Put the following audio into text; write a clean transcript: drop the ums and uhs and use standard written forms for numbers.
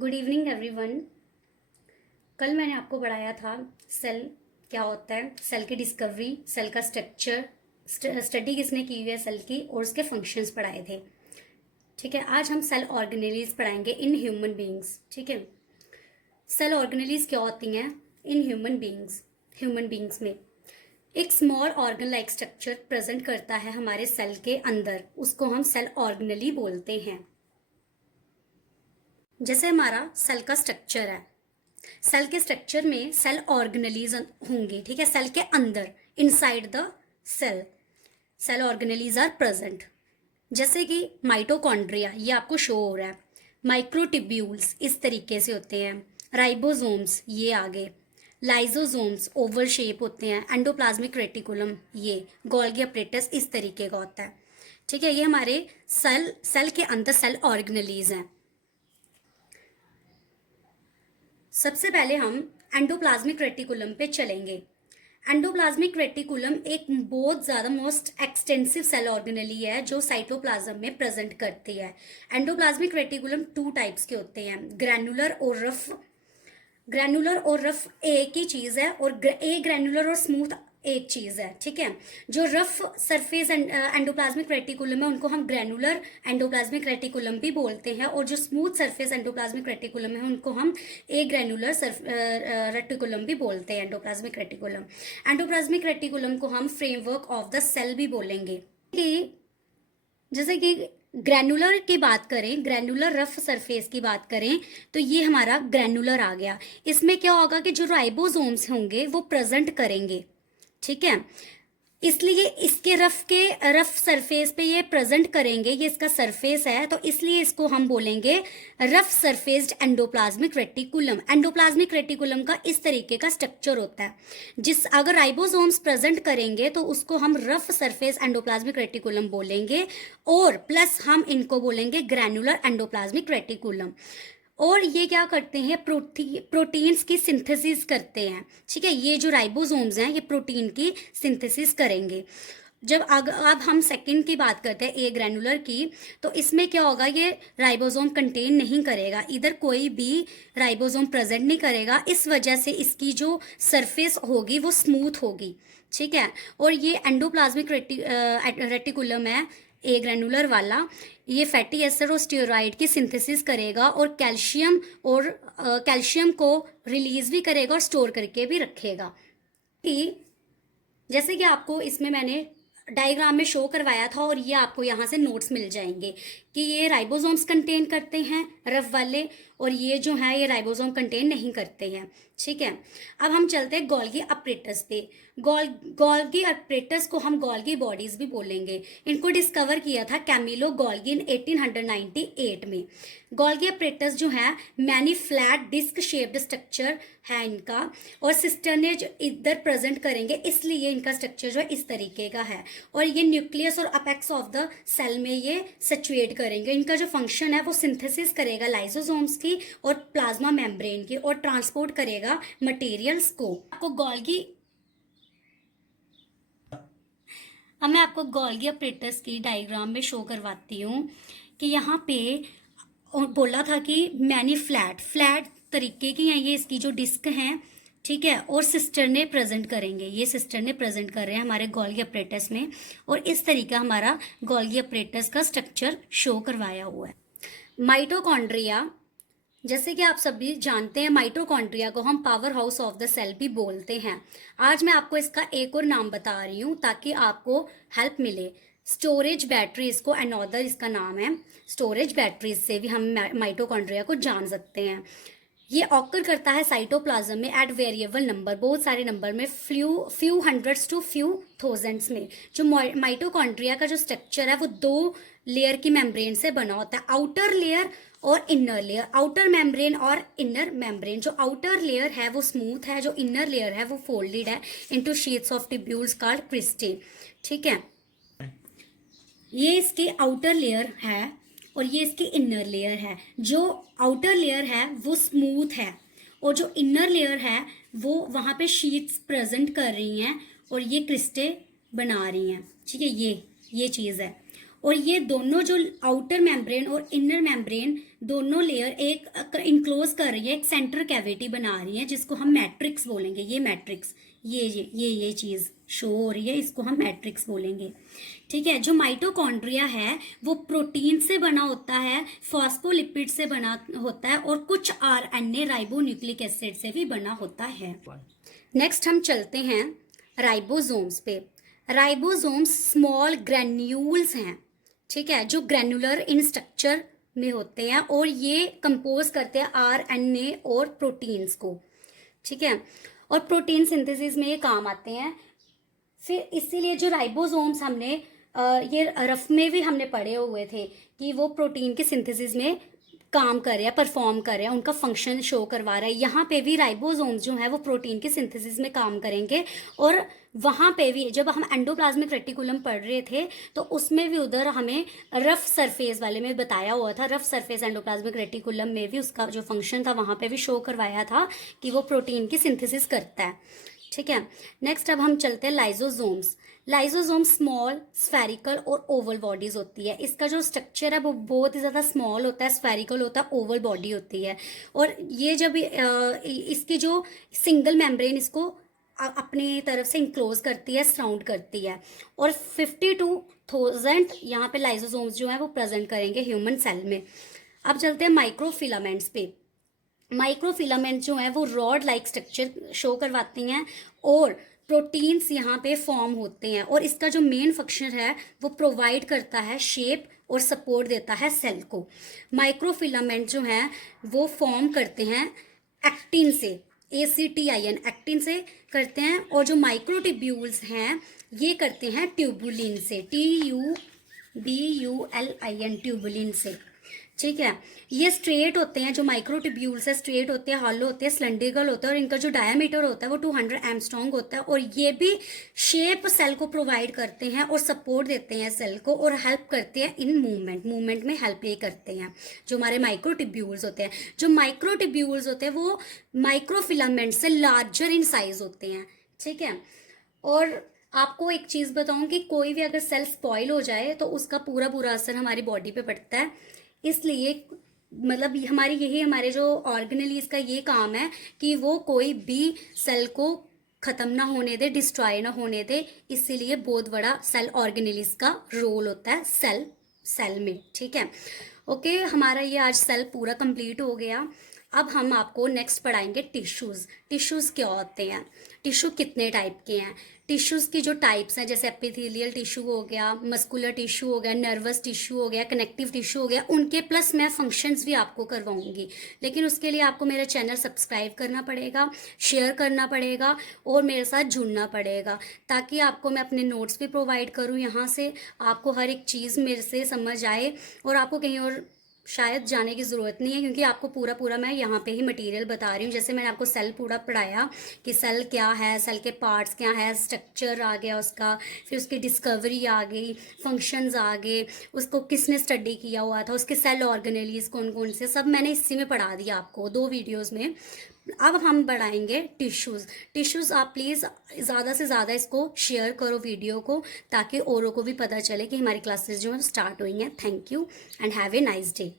Good evening everyone. कल मैंने आपको पढ़ाया था सेल क्या होता है, सेल की डिस्कवरी, सेल का स्ट्रक्चर, स्टडी किसने की हुई है सेल की, और उसके फंक्शंस पढ़ाए थे। ठीक है, आज हम सेल ऑर्गेनेलीज पढ़ाएंगे इन ह्यूमन बींग्स। ठीक है, सेल ऑर्गेनेलीज क्या होती हैं इन ह्यूमन बींग्स में एक small organ like structure present करता है हमारे सेल के अंदर, उसको हम सेल ऑर्गेनेली बोलते हैं। जैसे हमारा सेल का स्ट्रक्चर है, सेल के स्ट्रक्चर में सेल ऑर्गेनेलीज होंगे। ठीक है, सेल के अंदर, inside the cell, cell organelles are present. जैसे कि माइटोकॉन्ड्रिया, ये आपको शो हो रहा है। माइक्रोटिब्यूल्स इस तरीके से होते हैं। राइबोसोम्स ये आगे। लाइजोसोम्स ओवल शेप होते हैं। एंडोप्लाज्मिक रेटिकुलम ये। गोल्गी अपरेटस इस तरीके का होता है। ठीक है, ये हमारे सेल के अंदर सेल ऑर्गेनेलीज हैं। सबसे पहले हम एंडोप्लाज्मिक रेटिकुलम पे चलेंगे। एंडोप्लाज्मिक रेटिकुलम एक बहुत ज़्यादा मोस्ट एक्सटेंसिव सेल ऑर्गेनेली है जो साइटोप्लाज्म में प्रेजेंट करती है। एंडोप्लाज्मिक रेटिकुलम 2 टाइप्स के होते हैं, ग्रैनुलर और रफ। ग्रैनुलर और रफ एक ही चीज़ है, और ग्रैनुलर और स्मूथ एक चीज़ है। ठीक है, जो रफ सरफेस एंडोप्लाज्मिक रेटिकुलम है उनको हम ग्रैनुलर एंडोप्लाज्मिक रेटिकुलम भी बोलते हैं, और जो स्मूथ सरफेस एंडोप्लाज्मिक रेटिकुलम है उनको हम ग्रैनुलर रेटिकुलम भी बोलते हैं। एंडोप्लाज्मिक रेटिकुलम को हम फ्रेमवर्क ऑफ द सेल भी बोलेंगे। कि जैसे कि ग्रैनुलर की बात करें, ग्रैनुलर रफ सरफेस की बात करें, तो ये हमारा ग्रैनुलर आ गया। इसमें क्या होगा कि जो राइबोसोम्स होंगे वो प्रेजेंट करेंगे। ठीक है, इसलिए इसके रफ सरफेस पे ये प्रेजेंट करेंगे, ये इसका सरफेस है, तो इसलिए इसको हम बोलेंगे rough surfaced endoplasmic reticulum. Endoplasmic reticulum का इस तरीके का स्ट्रक्चर होता है। अगर राइबोसोम्स प्रेजेंट करेंगे तो उसको हम रफ सरफेस एंडोप्लाज्मिक रेटिकुलम बोलेंगे, और प्लस हम इनको बोलेंगे ग्रैनुलर एंडोप्लाज्मिक रेटिकुलम। और ये क्या करते हैं, प्रोटीन्स की सिंथेसिस करते हैं। ठीक है, ये जो राइबोसोम्स हैं ये प्रोटीन की सिंथेसिस करेंगे। जब अब हम सेकंड की बात करते हैं ए ग्रैनुलर की, तो इसमें क्या होगा, ये राइबोसोम कंटेन नहीं करेगा, इधर कोई भी राइबोसोम प्रेजेंट नहीं करेगा। इस वजह से इसकी जो सरफेस होगी वो स्मूथ होगी। ठीक है, और ये एंडोप्लाज्मिक रेटिकुलम है ए ग्रैनुलर वाला, ये फैटी एसिड और स्टेरॉइड की सिंथेसिस करेगा, और कैल्शियम को रिलीज भी करेगा और स्टोर करके भी रखेगा। कि जैसे कि आपको इसमें मैंने डायग्राम में शो करवाया था, और ये आपको यहाँ से नोट्स मिल जाएंगे कि ये राइबोसोम्स कंटेन करते हैं रफ वाले, और ये जो है ये राइबोसोम कंटेन नहीं करते हैं। ठीक है, अब हम चलते हैं गोल्गी अपरेटस पे। गोल्गी अपरेटस को हम गोल्गी बॉडीज भी बोलेंगे। इनको डिस्कवर किया था कैमिलो गोल्गी इन 1898 में। गोल्गी अपरेटस जो है many flat disc shaped structure है इनका, और सिस्टर ने जो इधर प्रेजेंट करेंगे, इसलिए इनका स्ट्रक्चर जो है इस तरीके का है, और ये न्यूक्लियस और अपेक्स ऑफ द सेल में ये सिचुएट करेंगे। इनका जो फंक्शन है वो सिंथेसिस करेगा लाइसोसोम्स की और प्लाज्मा मेम्ब्रेन की, और ट्रांसपोर्ट करेगा मटेरियल्स को। अब मैं आपको गोल्गी अपरेटस की डायग्राम में शो करवाती हूँ कि यहाँ पे बोला था कि मैनी फ्लैट तरीके की हैं ये इसकी जो डिस्क हैं। ठीक है, और सिस्टर ने प्रेजेंट करेंगे, ये सिस्टर ने प्रेजेंट कर रहे हैं हमारे गोल्गी अपरेटस में, और इस तरीका हमारा गोल्गी अपरेटस का स्ट्रक्चर शो करवाया हुआ है। माइटोकॉन्ड्रिया, जैसे कि आप सभी जानते हैं, माइटोकॉन्ड्रिया को हम power house of the cell भी बोलते हैं। आज मैं आपको इसका एक और नाम बता रही हूँ ताकि आपको हेल्प मिले। स्टोरेज बैटरीज को अनॉदर इसका नाम है। स्टोरेज बैटरीज से भी हम माइटोकॉन्ड्रिया को जान सकते हैं। ये ऑकर करता है साइटोप्लाज्म में एट वेरिएबल नंबर, बहुत सारे नंबर में, few hundreds to few thousands में। जो माइटोकॉन्ड्रिया का जो स्ट्रक्चर है वो 2 लेयर की मेम्ब्रेन से बना होता है, आउटर लेयर और इनर लेयर। आउटर मेम्ब्रेन और इनर मेम्ब्रेन, जो आउटर लेयर है वो स्मूथ है, जो इनर लेयर है वो फोल्डेड है into sheets of tubules called cristae. ठीक है, ये इसकी आउटर लेयर है और ये इसकी इनर लेयर है। जो आउटर लेयर है वो स्मूथ है, और जो इनर लेयर है वो वहाँ पे शीट्स प्रेजेंट कर रही हैं, और ये क्रिस्टे बना रही हैं। ठीक है, ये चीज़ है। और ये दोनों जो आउटर मेम्ब्रेन और इनर मेम्ब्रेन दोनों लेयर एक इनक्लोज कर रही है, एक सेंटर कैविटी बना रही है, जिसको हम मैट्रिक्स बोलेंगे। ये मैट्रिक्स, ये चीज़ शो हो रही है, इसको हम मैट्रिक्स बोलेंगे। ठीक है। जो माइटोकॉन्ड्रिया है वो प्रोटीन से बना होता है, फॉस्फोलिपिड से बना होता है, और कुछ आरएनए राइबोन्यूक्लिक एसिड से भी बना होता है। नेक्स्ट हम चलते हैं राइबोसोम्स पे। राइबोसोम्स स्मॉल ग्रेन्यूल्स हैं, ठीक है, जो ग्रेनुलर इन स्ट्रक्चर में होते हैं, और ये कंपोज करते हैं आरएनए और प्रोटीन्स को। ठीक है। और प्रोटीन सिंथेसिस में ये काम आते हैं। फिर इसीलिए जो राइबोसोम्स हमने ये रफ में भी हमने पढ़े हुए थे कि वो प्रोटीन के सिंथेसिस में काम कर रहे हैं, परफॉर्म कर रहे हैं, उनका फंक्शन शो करवा रहा है। यहाँ पे भी राइबोसोम्स जो है वो प्रोटीन के सिंथेसिस में काम करेंगे। और वहाँ पे भी जब हम एंडोप्लाज्मिक रेटिकुलम पढ़ रहे थे तो उसमें भी उधर हमें रफ सरफेस वाले में बताया हुआ था, रफ सरफेस एंडोप्लाज्मिक रेटिकुलम में भी उसका जो फंक्शन था वहाँ पे भी शो करवाया था कि वो प्रोटीन की सिंथेसिस करता है। ठीक है। नेक्स्ट अब हम चलते हैं लाइजोसोम्स। लाइजोसोम स्मॉल, स्फेरिकल और ओवल बॉडीज होती है। इसका जो स्ट्रक्चर है वो बहुत ही ज़्यादा स्मॉल होता है, स्फेरिकल होता है, ओवल बॉडी होती है। और ये जब इसकी जो सिंगल मेम्ब्रेन इसको अपनी तरफ से इंक्लोज करती है, सराउंड करती है। और 52,000 यहाँ पे लाइजोसोम्स जो है वो प्रेजेंट करेंगे ह्यूमन सेल में। अब चलते हैं माइक्रोफिलामेंट्स पे। माइक्रोफिलामेंट जो है वो रॉड लाइक स्ट्रक्चर शो करवाती हैं, और प्रोटीन्स यहाँ पे फॉर्म होते हैं। और इसका जो मेन फंक्शन है वो प्रोवाइड करता है शेप और सपोर्ट देता है सेल को। माइक्रोफिलामेंट जो हैं वो फॉर्म करते हैं एक्टिन से, ACTIN, एक्टिन से करते हैं। और जो माइक्रोट्यूब्यूल्स हैं ये करते हैं ट्यूबुलिन से, TUBULIN, ट्यूबुलिन से। ठीक है। ये स्ट्रेट होते हैं, जो माइक्रोट्यूब्यूल्स है स्ट्रेट होते हैं, हॉलो होते हैं, सिलेंड्रिकल होता है, और इनका जो डायमीटर होता है वो 200 एंगस्ट्रॉम होता है। और ये भी शेप सेल को प्रोवाइड करते हैं और सपोर्ट देते हैं सेल को, और हेल्प करते हैं इन मूवमेंट में हेल्प ये करते हैं जो हमारे माइक्रोट्यूब्यूल्स होते हैं। जो माइक्रोट्यूब्यूल्स होते हैं वो माइक्रोफिलामेंट से लार्जर इन साइज होते हैं। ठीक है। और आपको एक चीज़ बताऊं कि कोई भी अगर सेल स्पॉइल हो जाए तो उसका पूरा पूरा असर हमारी बॉडी पे पड़ता है। इसलिए मतलब हमारे जो ऑर्गेनेलीज का ये काम है कि वो कोई भी सेल को ख़त्म ना होने दे, डिस्ट्रॉय ना होने दे। इसीलिए बहुत बड़ा सेल ऑर्गेनेलीज का रोल होता है सेल में। ठीक है। ओके, हमारा ये आज सेल पूरा कंप्लीट हो गया। अब हम आपको नेक्स्ट पढ़ाएंगे टिश्यूज़। टिश्यूज़ क्या होते हैं, टिश्यू कितने टाइप के हैं। टिश्यूज़ की जो टाइप्स हैं जैसे एपिथेलियल टिश्यू हो गया, मस्कुलर टिश्यू हो गया, नर्वस टिश्यू हो गया, कनेक्टिव टिश्यू हो गया, उनके प्लस मैं फंक्शंस भी आपको करवाऊंगी। लेकिन उसके लिए आपको मेरा चैनल सब्सक्राइब करना पड़ेगा, शेयर करना पड़ेगा, और मेरे साथ जुड़ना पड़ेगा, ताकि आपको मैं अपने नोट्स भी प्रोवाइड करूँ यहाँ से, आपको हर एक चीज़ मेरे से समझ आए, और आपको कहीं और शायद जाने की ज़रूरत नहीं है, क्योंकि आपको पूरा मैं यहाँ पे ही मटेरियल बता रही हूँ। जैसे मैंने आपको सेल पूरा पढ़ाया कि सेल क्या है, सेल के पार्ट्स क्या है, स्ट्रक्चर आ गया उसका, फिर उसकी डिस्कवरी आ गई, फंक्शंस आ गए, उसको किसने स्टडी किया हुआ था, उसके सेल ऑर्गेनेलीज कौन कौन से, सब मैंने इसी में पढ़ा दिया आपको 2 वीडियोज़ में। अब हम बढ़ाएंगे टिश्यूज़ आप प्लीज़ ज़्यादा से ज़्यादा इसको शेयर करो वीडियो को, ताकि औरों को भी पता चले कि हमारी क्लासेस जो है स्टार्ट हुई हैं। Thank you and have a nice day.